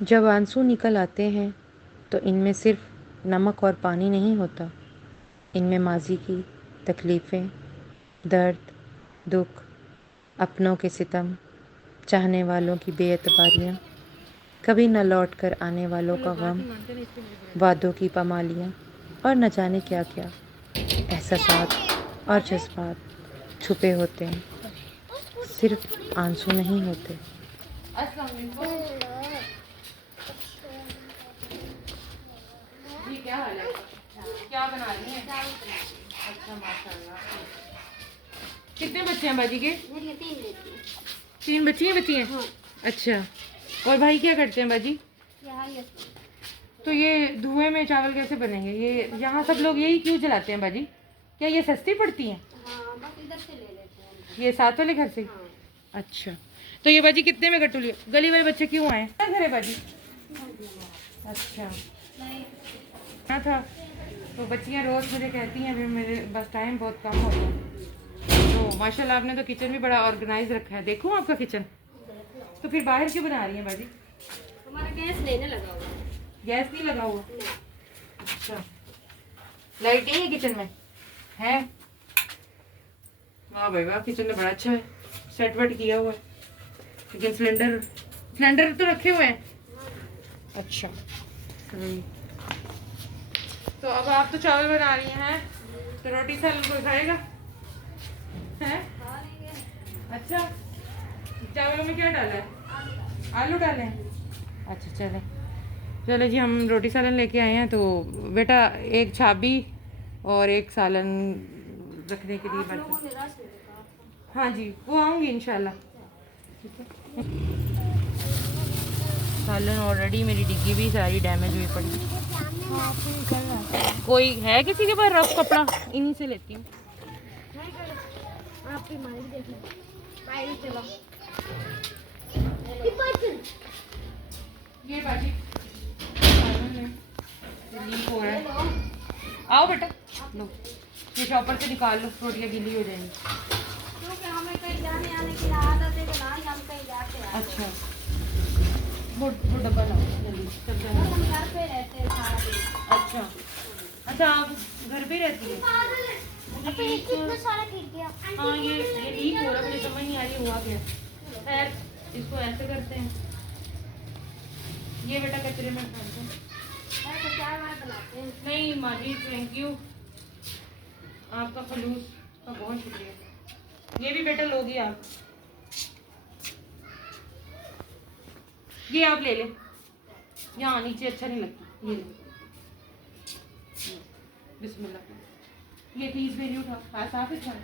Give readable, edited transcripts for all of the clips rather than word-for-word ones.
जब आंसू निकल आते हैं तो इनमें सिर्फ नमक और पानी नहीं होता, इनमें माज़ी की तकलीफ़ें, दर्द, दुख, अपनों के सितम, चाहने वालों की बेएतबारियाँ, कभी न लौट कर आने वालों का गम, वादों की पामालियाँ और न जाने क्या क्या एहसासात और जज्बात छुपे होते हैं। सिर्फ आंसू नहीं होते। जी क्या हाल है? क्या बना रही हैं? अच्छा माशाल्लाह। कितने बच्चे हैं बाजी के? मेरी 3 बेटी है। 3 बच्ची हैं? हाँ। अच्छा। और भाई क्या करते हैं बाजी? यहाँ ये तो ये धुएं में चावल कैसे बनेंगे? ये यहाँ सब लोग यही क्यों जलाते हैं बाजी? क्या ये सस्ती पड़ती हैं? हाँ, बस इधर से ले लेते हैं। ये साथ वाले घर से? हाँ। अच्छा। तो ये बाजी कितने में कट्टू लिया? गली वाले बच्चे क्यों आए? क्या घर है बाजी? अच्छा। हाँ था। तो बच्चियाँ रोज़ मुझे कहती हैं अभी मेरे बस टाइम बहुत कम हो गया। तो माशाल्लाह आपने तो किचन भी बड़ा ऑर्गेनाइज रखा है। देखूँ आपका किचन? तो फिर बाहर क्यों बना रही हैं बाजी? हमारा गैस लेने लगा हुआ है। गैस नहीं लगा हुआ? अच्छा। लाइट है किचन में? है? वाह भाई वाह, किचन तो बड़ा अच्छा है, सेट वेट किया हुआ है। लेकिन सिलेंडर तो रखे हुए हैं। अच्छा। तो अब आप तो चावल बना रही हैं, तो रोटी सालन कोई खाएगा? हैं? अच्छा। चावलों में क्या डाला है? आलू डाले हैं? अच्छा चले चले जी, हम रोटी सालन लेके आए हैं। तो बेटा एक छाबी और एक सालन रखने के लिए बर्तन। हाँ जी, वो आऊँगी इंशाल्लाह। ठीक है। सालन ऑलरेडी मेरी डिग्गी भी सारी डैमेज हुई पड़ी। कोई है किसी के पास रफ कपड़ा? इन्हीं से लेती हूँ। ये बाजी लीक हो रहा है। आओ बेटा, लो ये चॉपर से निकाल लो, रोटियाँ गीली हो जाएंगी। क्योंकि हमें कहीं जाने आने की आदत है कि ना ही हम कहीं जाते हैं। अच्छा, वो डब्बा लाओ जल्दी, सब बस जल्दी। हम घर पे रहते हैं सारा दिन। अच्छा अच्छा, आप घर पे रहती है? हाँ, ये लीक हो रहा है, मुझे समझ नहीं आ रही हुआ क्या। खैर, इसको ऐसे करते हैं। ये बेटा कचरे में डालते हैं। ऐसे चाय वाय बनाते हैं। नहीं माँ जी, थैंक यू, आपका खलूस का बहुत शुक्रिया। ये भी बेटा लोगी आप, ये आप ले लें, यहाँ नीचे अच्छा नहीं लगता। ये ले, बिस्मिल्लाह। ये प्लीज मेरी उठा, हाँ साफ है छान।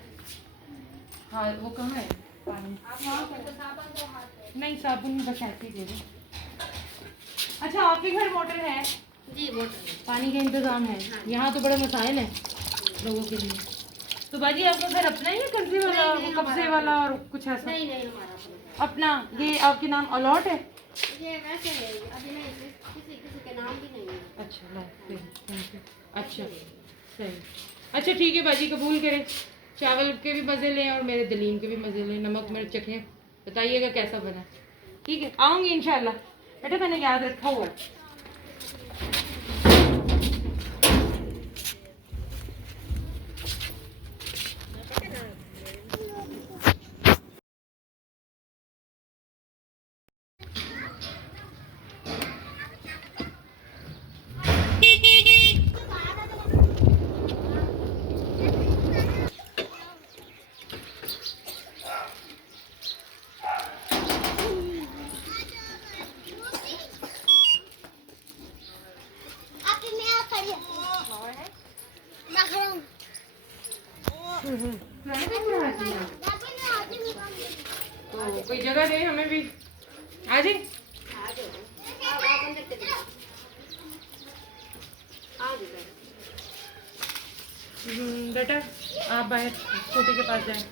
हाँ वो कहाँ है पानी? नहीं साबुन बस ऐसे ही दे दो। अच्छा, आपके घर मोटर है? जी मोटर। पानी का इंतजाम है? यहाँ तो बड़े मसाइल हैं लोगों के लिए। तो बाजी आपका घर अपना ही है, कब्जे वाला, कब्जे वाला और कुछ ऐसा? नहीं नहीं, हमारा अपना। ये आपके नाम अलॉट है? ये वैसे है, अभी नहीं, किसी किसी के नाम भी नहीं है। अच्छा लो, थैंक यू। अच्छा सही। अच्छा ठीक है बाजी, कबूल करें। चावल के भी मज़े लें और मेरे दलीम के भी मज़े लें, नमक मिर्च चखें, बताइएगा कैसा बना। ठीक है, आऊँगी इंशाल्लाह। बेटा मैंने याद रखा हुआ है। तो कोई जगह दे हमें भी, आ जाए। बेटा आप बाहर स्कूटी के पास जाएं।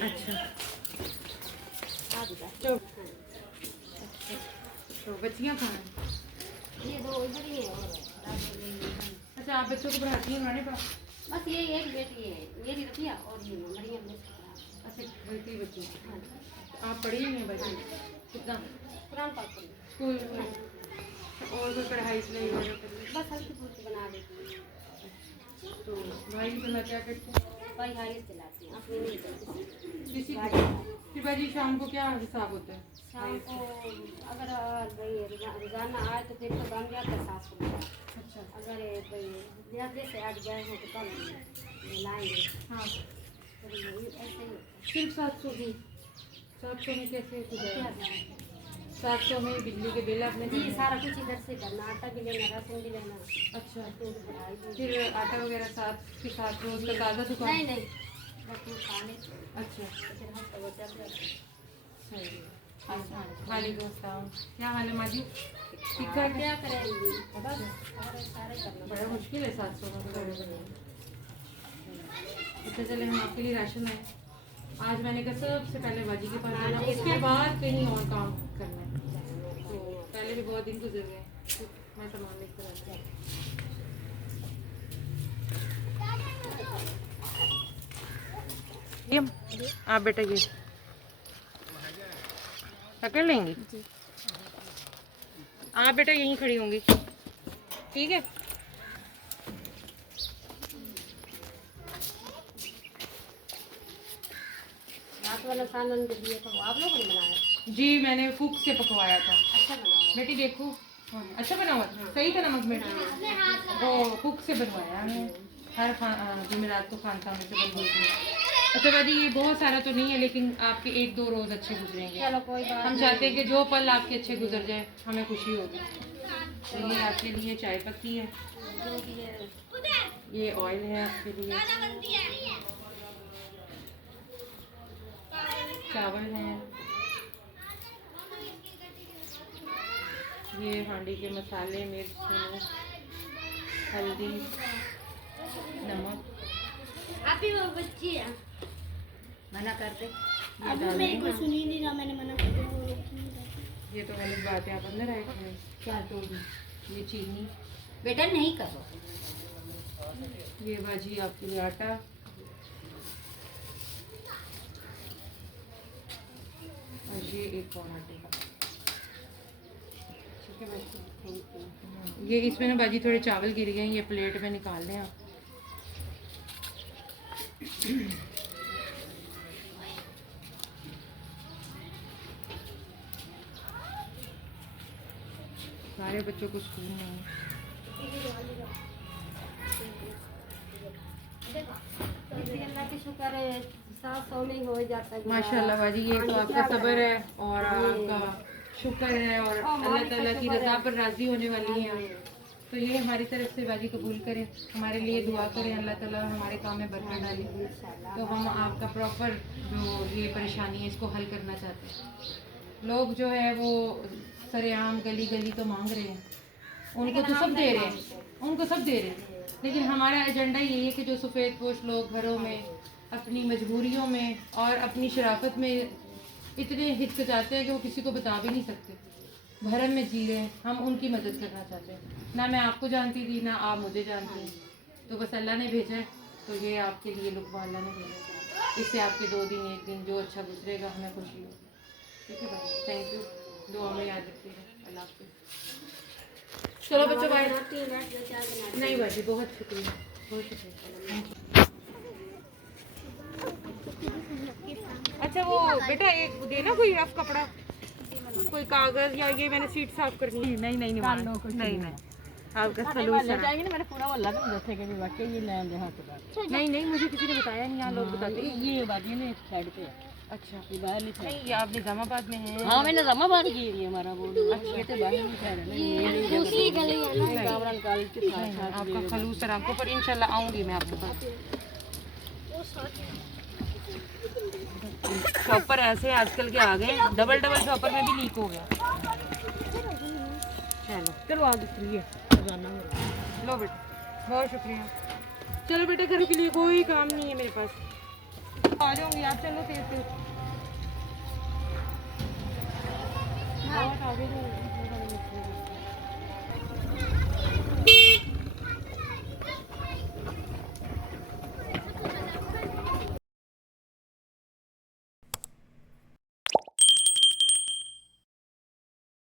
अच्छा तो बच्चियाँ कहाँ हैं? ये दो इधर ही है। अच्छा, आप बच्चों को पढ़ाती हैं हमारे पास? बस ये एक बेटी है, मेरी रतिया और ये मरियम। अच्छा घर के बच्चे आप पढ़ी नहीं है बच्चे कितना कुरान पाक पढ़ी। स्कूल में और कोई पढ़ाई से नहीं वगैरह करी? बस हल्की फुल्की बना देती हूँ। तो भाई चला क्या करते हैं? भाई हारिस चलाती हैं, अपनी नहीं चलती। किसी गाड़ी को चलाती। फिर भाई शाम को क्या हिसाब होता है? शाम को अगर भाई रोजाना आए तो फिर तो बन जाता है 700 रुपया। अच्छा अगर भाई जैसे आज गए हैं तो कल लाएंगे। हाँ फिर यही ऐसे ही होता है। सिर्फ 700 की 700 में कैसे क्या गुजारा? करें? 700 में बिजली के बिल आपने जी दिए? सारा कुछ इधर से करना, आटा भी लेना, राशन भी लेना, अच्छा बच्चों की पढ़ाई भी। फिर आटा वगैरह साथ के साथ रोज का ताज़ा दुकान? नहीं नहीं, बच्चों खाने अच्छा फिर हफ्ता वो चल जाता है। सही है। अच्छा वालेकुम अस्सलाम, क्या हाल है माजी? ठीक हाँ, ठाक है? क्या करेंगे बस सारे सारे करना बड़ा मुश्किल है 700 में तो बड़े बड़े। अच्छा चले हम आपके लिए राशन है। आज मैंने कहा सबसे पहले बाजी के पास जाना, उसके बाद कहीं और काम करना है। तो पहले भी बहुत दिन गुजर गए, तो मैं सामान लेकर आती हूँ। ये आप बेटा ये पकड़ लेंगी? आप बेटा यहीं खड़ी होंगी, ठीक है? रात वाला सालन जो दिया था वो आप लोगों ने बनाया? जी मैंने कुक से पकवाया था। अच्छा बनाया। बेटी देखो अच्छा बना हुआ था, सही था नमक मिर्च? वो कुक से बनवाया हमने, हर जुमेरात को खानसा में से बनवाती है। अच्छा बाजी ये बहुत सारा तो नहीं है लेकिन आपके 1-2 रोज़ अच्छे गुजरेंगे। चलो कोई बात हम चाहते हैं कि जो पल आपके अच्छे गुजर जाए हमें खुशी होगी। तो ये आपके लिए चाय पत्ती है, नहीं, जो भी है। ये ऑयल है आपके लिए, चावल हैं, ये हांडी के मसाले, मिर्च, हल्दी, नमक। आप ही वो बच्ची है मना करते। ये डाल देंगे। सुनी नहीं रहा, मैंने मना कर दिया। ये तो गलत बात है, आप अंदर आए खाए। क्या तो ये चीनी, बेटा नहीं करो। ये बाजी आपके लिए आटा, और ये 1 पौन आटे का। ठीक है बच्चे, ये इसमें ना बाजी थोड़े चावल गिर गए हैं, ये प्लेट में निकाल लें आप। सारे बच्चों को स्कूल नहीं है। अल्लाह की शुक्र है 700 में हो जाता है। माशाल्लाह बाजी ये तो आपका सब्र है और आपका शुक्र है और अल्लाह ताला की रज़ा पर राज़ी होने वाली हैं। तो ये हमारी तरफ से बाजी कबूल करें, हमारे लिए दुआ करें, अल्लाह ताला हमारे काम में बरकत डाले। तो हम आपका प्रॉपर जो ये परेशानी है इसको हल करना चाहते हैं। लोग जो है वो सरेआम गली गली तो मांग रहे हैं, उनको तो सब दे रहे हैं, उनको सब दे रहे हैं, लेकिन हमारा एजेंडा यही है कि जो सफ़ेद पोश लोग घरों में अपनी मजबूरियों में और अपनी शराफत में इतने हिचकिचाते हैं कि वो किसी को बता भी नहीं सकते, भरम में जी रहे हैं, हम उनकी मदद करना चाहते हैं। ना मैं आपको जानती थी ना आप मुझे जानती हैं, तो बस अल्लाह ने भेजा है, तो ये आपके लिए लुत्फ़ अल्लाह ने भेजा है। इससे आपके 2 दिन 1 दिन जो अच्छा गुजरेगा हमें खुशी हो। ठीक है भाई, थैंक यू, दुआ में याद रखिएगा। अल्लाह हाफ़िज़। चलो बच्चों बाय। नहीं बाजी बहुत शुक्रिया, बहुत शुक्रिया। अच्छा वो बेटा एक देना कोई रफ कपड़ा, कोई कागज या ये मैंने सीट साफ करनी है। नहीं नहीं नहीं आपका सलूट है। मैंने पूरा मोहल्ला में दसे के भी वाकई ये ले आंदे हाथ का। नहीं मुझे किसी ने बताया नहीं, यहाँ लोग बताते हैं। ये बात ये नहीं साइड पे है। अच्छा ये बाहर नहीं नहीं ये आप निज़ामाबाद में है? हाँ मैंने निजामाबाद की है हमारा वो। ये तो बाहर नहीं साइड है। नहीं दूसरी गली है ना। कामरान कॉलेज के साथ आपका खलूस है आपको, पर इंशाल्लाह आऊँगी मैं आपके पास। शॉपर ऐसे आजकल के आ गए, डबल शॉपर में भी लीक हो गया। चलो चलो आ दूसरी है जाना लो बेटा, बहुत शुक्रिया। चलो बेटा घर के लिए कोई काम नहीं है मेरे पास, आ जाऊँगी आप। चलो तेज